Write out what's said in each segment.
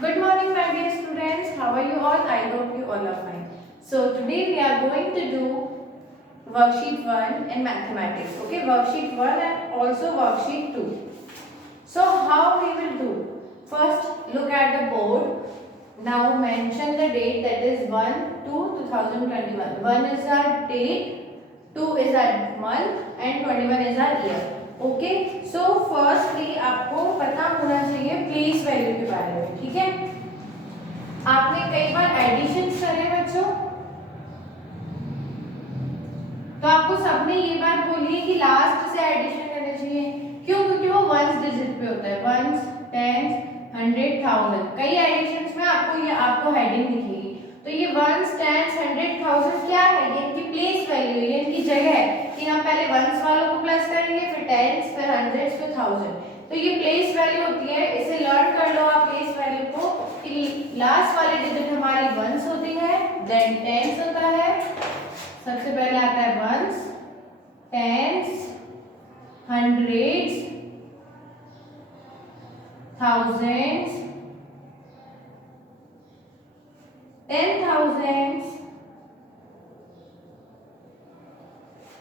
Good morning, my dear students. How are you all? I hope you all are fine. So today we are going to do worksheet 1 in mathematics. Okay, worksheet 1 and also worksheet 2. So how we will do? First, look at the board. Now mention the date, that is 1/2/2021. 1 is our date, 2 is our month and 21 is our year. Okay, so firstly आपको पता होना चाहिए place value के बारे में. ठीक है, आपने कई बार एडिशन करे बच्चों, तो आपको सबने ये बात बोली है कि लास्ट से एडिशन करना चाहिए. क्यों? क्योंकि वो वंस डिजिट पे होता है. Ones, tens, 100, 1000. कई एडिशंस में आपको हेडिंग दिखेगी. तो ये वंस, टेंस, 100, 1000 क्या है? ये इनकी प्लेस वैल्यू है, ये इनकी जगह है कि हम पहले वंस वालों को प्लस करेंगे, फिर टेंस, फिर 100, फिर 1000. तो ये प्लेस वैल्यू होती है. इसे लर्न कर लो आप प्लेस वैल्यू को कि लास्ट वाली डिजिट हमारी वंस होती है, देन टेंस होता है. सबसे पहले आता है ones, tense, hundreds, thousands, 10,000s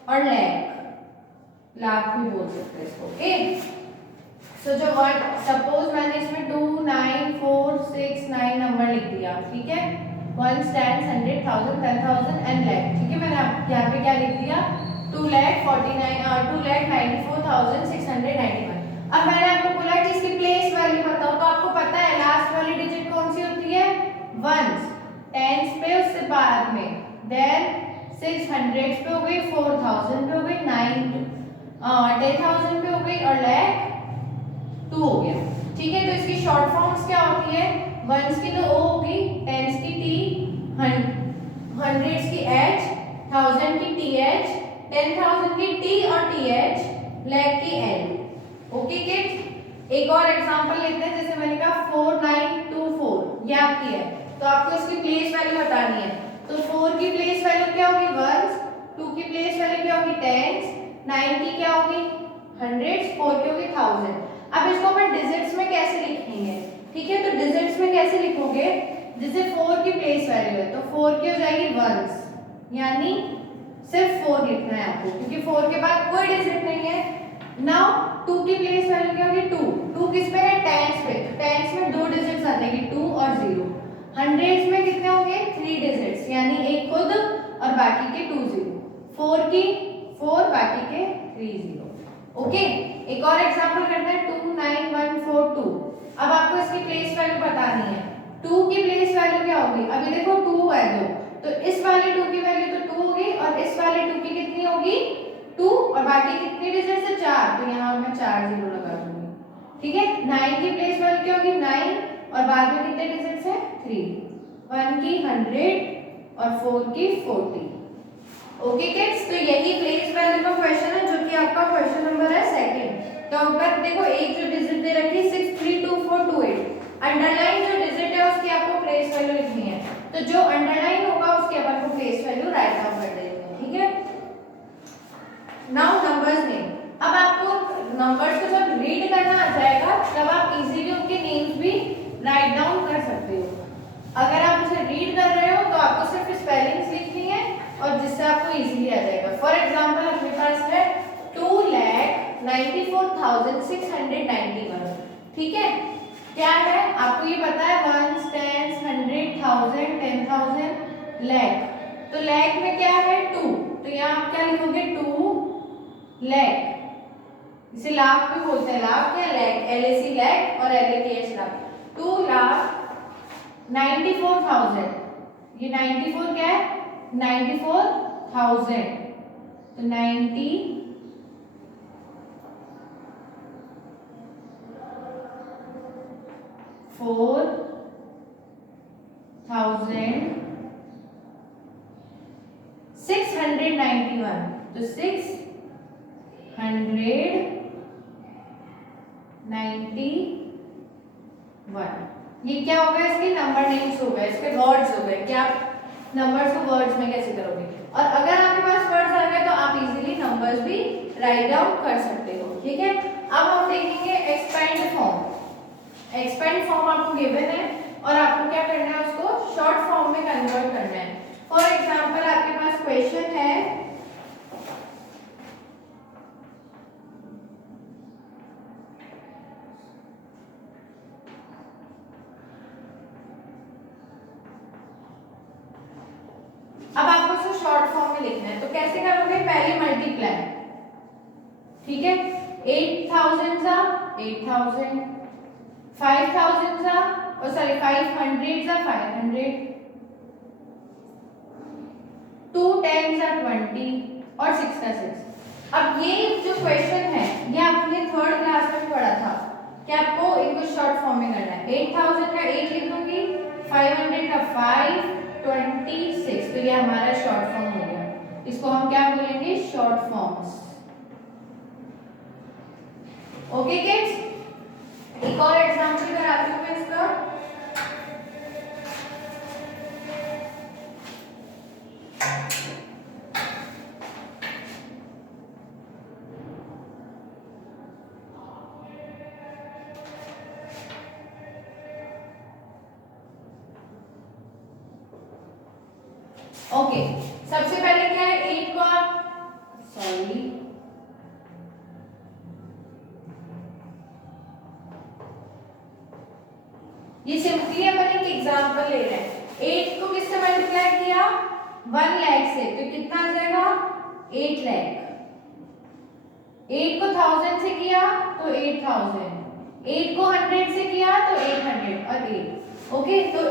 और लाख भी बोल सकते हैं इसको. ओके, सो जो वर्ड, सपोज मैंने इसमें 2, 9, 4, 6, 9 नंबर लिख दिया. ठीक है, 1 10 100 1000 10,000 एंड लैख. ठीक है, मैंने यहाँ पे क्या लिख दिया? 2,94,691. अब मैंने आपको बोला कि इसकी प्लेस वैल्यू बताओ, तो आपको पता है लास्ट वाली डिजिट कौन सी होती है? वंस. टेंस पे उससे बाद में, देन 600 पे हो गई, 4000 पे हो गई, 10,000 पे हो गई और लैख 2 हो गया. ठीक है, तो इसकी शॉर्ट फॉर्म्स क्या होती है? वंस की तो ओ होगी, टेंस की टी, हंड्रेड्स की एच, 1000 की टी एच, 10,000 की टी और टी एच, लैख की एल. ओके किड्स, एक और एग्जांपल लेते हैं. जैसे मैंने कहा 4924, ये आपकी है, तो आपको इसकी प्लेस वैल्यू बतानी है. तो 4 की प्लेस वैल्यू क्या होगी? वंस. 2 की प्लेस वैल्यू क्या होगी? टेंस. 9 की क्या होगी? हंड्रेड्स. 4 की होगी 1000. अब इसको अपन डिजिट्स में कैसे लिखेंगे? ठीक है, तो डिजिट्स में कैसे लिखोगे? जैसे 4 की प्लेस वैल्यू है तो 4 की हो जाएगी वंस, यानी सिर्फ 4 लिखना है आपको, क्योंकि 4 के बाद कोई डिजिट नहीं है. नाउ 2 की प्लेस वैल्यू क्या होगी? 2. 2 किस पे है? टेंस पे. तो टेंस में दो डिजिट्स आ जाएंगे, 2 और 0. हंड्रेड्स में कितने होंगे? 3 डिजिट्स, यानी एक खुद और बाकी के 2 0. 4 की 4, बाकी के 3 0. ओके, एक और एग्जांपल करते हैं. 29142. अब आपको इसकी प्लेस वैल्यू बतानी है. 2 की प्लेस वैल्यू क्या होगी? अभी देखो 2 है, 2, तो इस वाले 2 की वैल्यू तो 2 होगी और इस वाले 2 की कितनी होगी? 2 और बाकी कितनी डिजिट्स है? 4. तो यहाँ मैं 4 0 लगा दूंगी. ठीक है, 9 की प्लेस वैल्यू क्या होगी? 9 और बाद में कितने डिजिट्स है? 3. 1 की 100 और 4 की 40. ओके किड्स, तो यही प्लेस वैल्यू का क्वेश्चन है, जो कि आपका क्वेश्चन नंबर है सेकंड. तो अगर देखो एक जो डिजिट दे रखी है 632428, अंडरलाइन जो डिजिट है उसकी आपको प्लेस वैल्यू लिखनी है. तो जो अंडरलाइन होगा उसकी अपन को प्लेस वैल्यू राइट डाउन कर देनी है. ठीक है, नाउ नंबर्स नेम. अब आपको नंबर्स को जब रीड करना आ जाएगा तब आप इजीली उनके नेम्स भी राइट डाउन कर सकते हो. अगर आप उसे रीड कर रहे हो तो आपको सिर्फ स्पेलिंग्स लिखनी है और जिससे आपको इजीली आ जाएगा. फॉर एग्जांपल अपने पास है 2,94,691. ठीक है, क्या है आपको ये पता है? Ones, tens, 100, 1000, 10,000, lakh. तो लैख में क्या है? 2. तो यहाँ आप क्या लिखोगे? 2 लैख. इसे लाख भी बोलते हैं. लाख क्या? लैख, LAC लैख और LAKH लाख. 2,94,000. ये 94 क्या है? 94,000. तो 94,000 691. तो 691. ये क्या होगा? इसके नंबर नेम्स हो गए, इसके वर्ड्स हो गए. क्या नंबर्स को वर्ड्स में कैसे करोगे? और अगर आपके पास वर्ड्स आ गए तो आप इजीली नंबर्स भी राइट डाउन कर सकते हो. ठीक है, अब हम देखेंगे एक्सपेंड फॉर्म. एक्सपेंड फॉर्म आपको गिवन है और आपको क्या करना है, उसको शॉर्ट फॉर्म में कन्वर्ट करना है। फॉर एग्जाम्पल आपके पास क्वेश्चन है, अब आपको इसको शॉर्ट फॉर्म में लिखना है, तो कैसे करोगे, पहले मल्टीप्लाई, ठीक है, 8000 सा 8000, 5000 सा और सॉरी 500 सा 500, 2 10 सा 20 और 6 का 6। अब ये जो क्वेश्चन है ये आपने थर्ड क्लास में पढ़ा था कि आपको इनको शॉर्ट फॉर्म में करना है। 8000 का 8 लिख दूंगी, 500 का 5, 26, तो ये हमारा शॉर्ट फॉर्म हो गया। इसको हम क्या बोलेंगे, शॉर्ट फॉर्म्स। ओके किड्स, एक और एग्जांपल कराती हूँ मैं इसका। ओके, सबसे पहले क्या है, 8 को आप सॉरी ये सिंपली अपन एक एग्जांपल ले रहे हैं। 8 को किससे मल्टीप्लाई किया, 1 लाख से, तो कितना आ जाएगा, 8 लाख। 8 को 1000 से किया तो 8000, 8 को 100 से किया तो 800 और 8। ओके, तो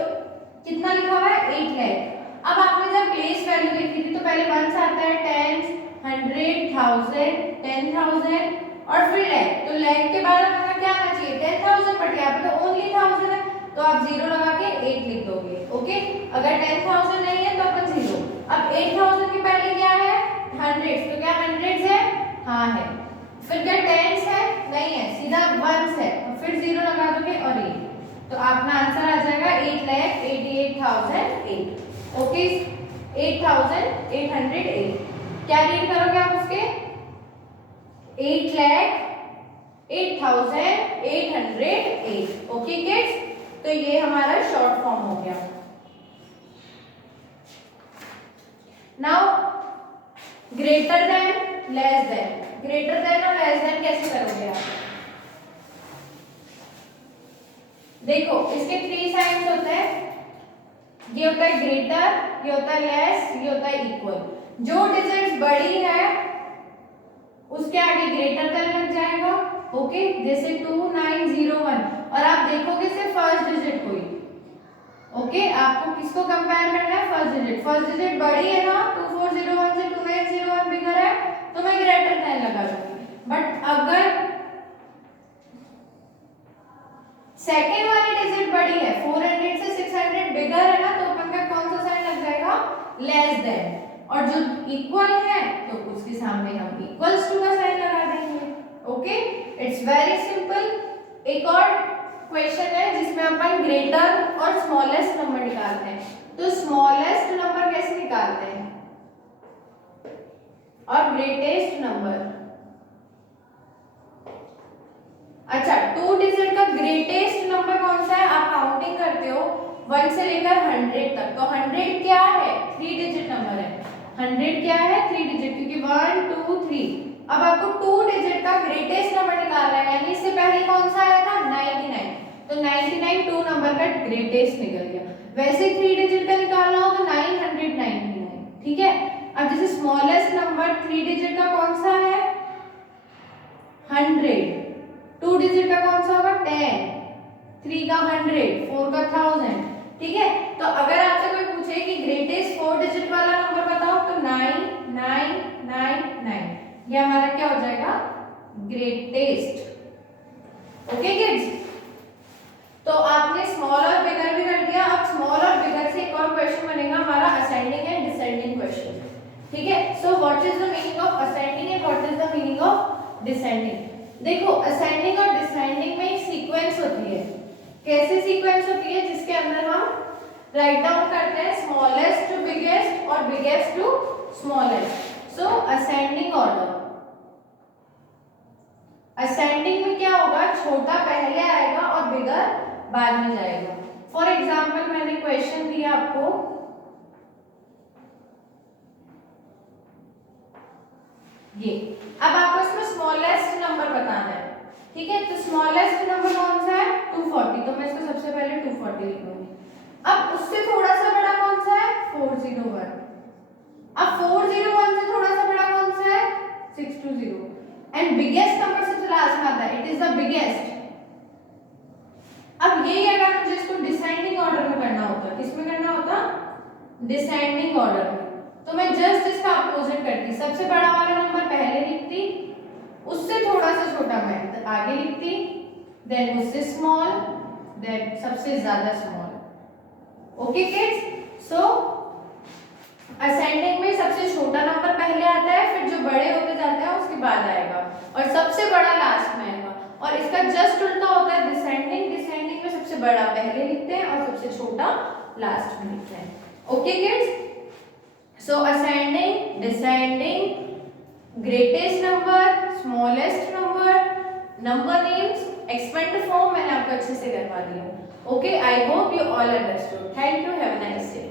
कितना लिखा हुआ है, 8 लाख। अब आपने जब प्लेस वैल्यू लिखी थी तो पहले 1 आता है, 10, 100, 1000, 10000 और फिर लाख, तो लाख के बाद हमें क्या आना चाहिए, 10000, बट यहाँ पे तो ओनली 1000 है तो आप 0 लगा के 8 लिख दोगे। ओके, अगर 10000 नहीं है तो अपन 0। अब 8000 के पहले क्या है, 100, तो क्या 100 है, हाँ है। फिर क्या 10 है, नहीं है, सीधा 1 है, तो फिर 0 लगा दोगे और 8, तो आपका आंसर आ जाएगा 8,88,008। ओके, 8,808। क्या रीड करोगे आप उसके, 8,08,808। ओके किड्स, तो ये हमारा शॉर्ट फॉर्म हो गया। Now greater than, less than. Greater than और लेस देन कैसे करोगे आप, देखो इसके 3 साइंस होते हैं, ये होता है ग्रेटर, ये होता है लेस, ये होता है इक्वल। जो डिजिट बड़ी है उसके आगे ग्रेटर देन लग जाएगा। ओके, जैसे 2901, और आप देखोगे सिर्फ फर्स्ट डिजिट को ही। ओके, आपको किसको कंपेयर करना है, फर्स्ट डिजिट। फर्स्ट डिजिट बड़ी है ना, 2401 से 2901 बिगर है, तो मैं ग्रेटर देन लगा दूंगी। बट अगर सेकेंड वाली डिजिट बड़ी है, 400 से 600 बिगर है ना, तो अपन का कौन सा साइन लग जाएगा, लेस देन। और जो इक्वल है तो उसके सामने हम इक्वल्स टू का साइन लगा देंगे। Okay, it's very simple. एक और क्वेश्चन है जिसमें अपन ग्रेटर और स्मॉलेस्ट नंबर निकालते हैं, तो स्मॉलेस्ट नंबर कैसे निकालते हैं और ग्रेटेस्ट नंबर। अच्छा, 2 डिजिट का ग्रेटेस्ट नंबर कौन सा है, आप काउंटिंग करते हो 1 से लेकर 100 तक, तो 100 क्या है, 3 डिजिट नंबर है। 100 क्या है, 3 डिजिट, क्योंकि 1 2 3। अब आपको 2 डिजिट का ग्रेटेस्ट नंबर निकालना है, यानी इससे पहले कौन सा आया था, 99, तो 99 2 नंबर का ग्रेटेस्ट निकल गया। वैसे 3 डिजिट का निकालना हो तो 999, ठीक है। अब जैसे स्मॉलेस्ट नंबर 3 डिजिट का कौन सा है, 100, 2 डिजिट का कौन सा होगा, 10, 3 का 100, 4 का 1000, ठीक है। तो अगर आपसे कोई पूछे कि ग्रेटेस्ट 4 डिजिट वाला नंबर बताओ, तो 9999, ये हमारा क्या हो जाएगा, ग्रेटेस्ट। ओके किड्स, तो आपने स्मॉल और बिगर भी कर दिया। अब स्मॉल और बिगर से एक और क्वेश्चन बनेगा हमारा, असेंडिंग एंड डिसेंडिंग क्वेश्चन, ठीक है। So what is the meaning of ascending and what is the meaning of descending. देखो, असेंडिंग और डिसेंडिंग में एक सीक्वेंस होती है। कैसे सीक्वेंस होती है, जिसके अंदर हम राइट डाउन करते हैं स्मॉलेस्ट टू बिगेस्ट और biggest to smallest. So ascending order, ascending में क्या होगा, छोटा पहले आएगा और बिगर बाद में जाएगा। फॉर एग्जाम्पल मैंने क्वेश्चन दिया आपको, ये अब आपको इसमें स्मॉलेस्ट नंबर बताना है, ठीक है। तो स्मॉलेस्ट नंबर कौन सा है 240, तो मैं इसको सबसे पहले 240 लिखूंगी। अब उससे थोड़ा सा बड़ा कौन सा है 401, अब 401 से थोड़ा सा बड़ा कौन सा है 620, एंड बिगेस्ट नंबर सबसे लास्ट में आता है, इट इज द बिगेस्ट। अब यही अगर मुझे इसको डिसेंडिंग ऑर्डर में करना होता, किसमें करना होता डिसेंडिंग ऑर्डर में, तो मैं जस्ट इसका अपोजिट करती, सबसे बड़ा वाला नंबर पहले लिखती, उससे थोड़ा सा छोटा मैं आगे लिखती, देन उससे स्मॉल, देन सबसे ज्यादा स्मॉल। ओके किड्स, सो असेंडिंग में सबसे छोटा नंबर पहले आता है, फिर जो बड़े होते जाते हैं उसके बाद आएगा, और सबसे बड़ा लास्ट में आएगा। और इसका जस्ट उल्टा होता है डिसेंडिंग, डिसेंडिंग में सबसे बड़ा पहले लिखते हैं और सबसे छोटा लास्ट में लिखते हैं। Okay kids, so ascending, descending, greatest number, smallest number, number names, expand form मैंने आपको अच्छे से करवा दिया। Okay, I hope you all understood. Thank you. Have a nice day.